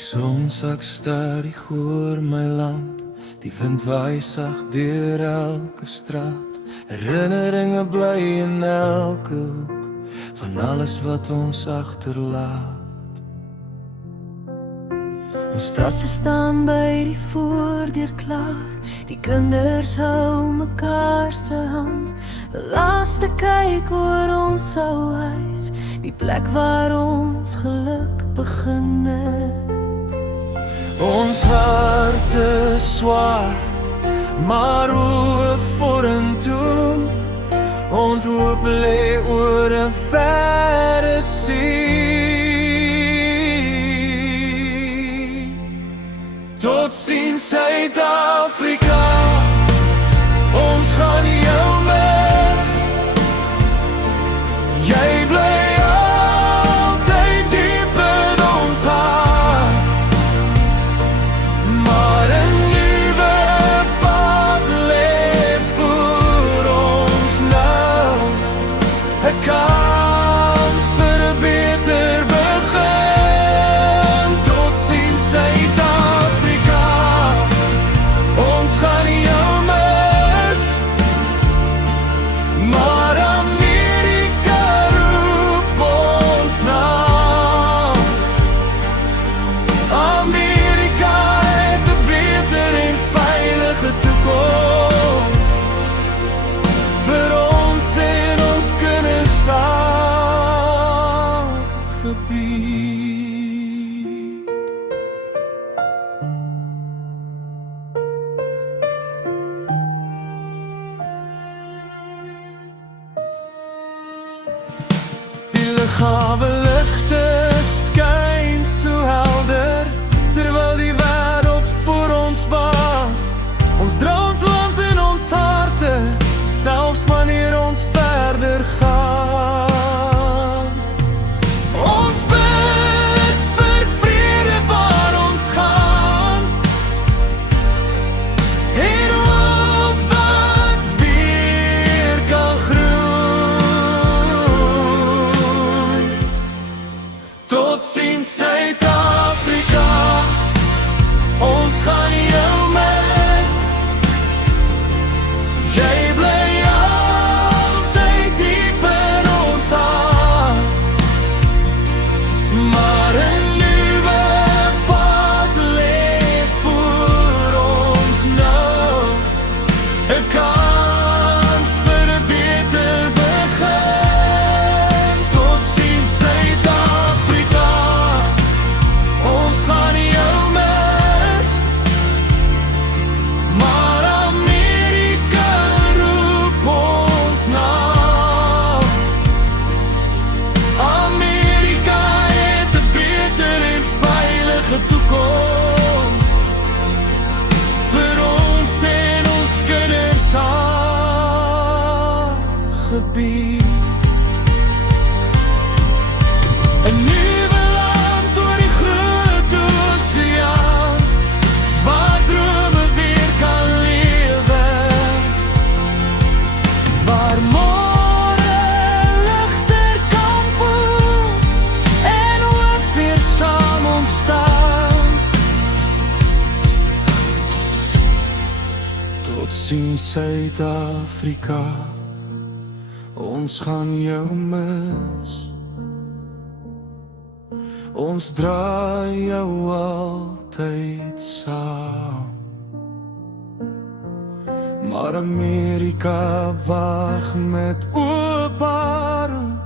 son sak stadig oor my land, die wind waai sag deur elke straat. Herinneringe bly in elke hoek van alles wat ons agterlaat. Ons tasse staan by die voordeur klaar, die kinders hou mekaar se hand. Die laaste kyk oor ons ou huis, die plek waar ons geluk begin het. Ons harte swaar, maar oë vorentoe. Ons hoop lê oor 'n verre see. Tot ziens Suid-Afrika, ons gaan jou mis. Jy bly altyd diep in ons hart, maar 'n nuwe pad lê voor ons nou. 'n kans vir 'n beter begin. Tot ziens Suid-Afrika, ons gaan jou mis, maar Amerika roep ons nou. Amerika het 'n beter en veilige toekoms vir ons en ons kinders saam gebied. Die lughawe ligte skyn so helder, terwyl die wêreld voor ons wag. Ons dra ons land in ons harte, selfs wanneer ons verder gaan. Ons bid vir vrede waar ons gaan, en hoop wat weer kan groei. Tot ziens Suid-Afrika, ons gaan jou mis. Jy bly altyd diep in ons hart, maar 'n nuwe pad lê voor ons nou. 'n kans vir 'n beter begin. Tot ziens Suid-Afrika, ons gaan jou mis, maar Amerika roep ons nou. Amerika het 'n beter en veilige toekoms vir ons en ons kinders saam gebied. 'n nuwe land oor die groot oseaan, waar drome weer kan lewe, waar môre ligter kan voel en hoop weer saam ontstaan. Tot ziens Suid-Afrika, ons gaan jou mis. Ons dra jou altyd saam, maar Amerika wag met oop arms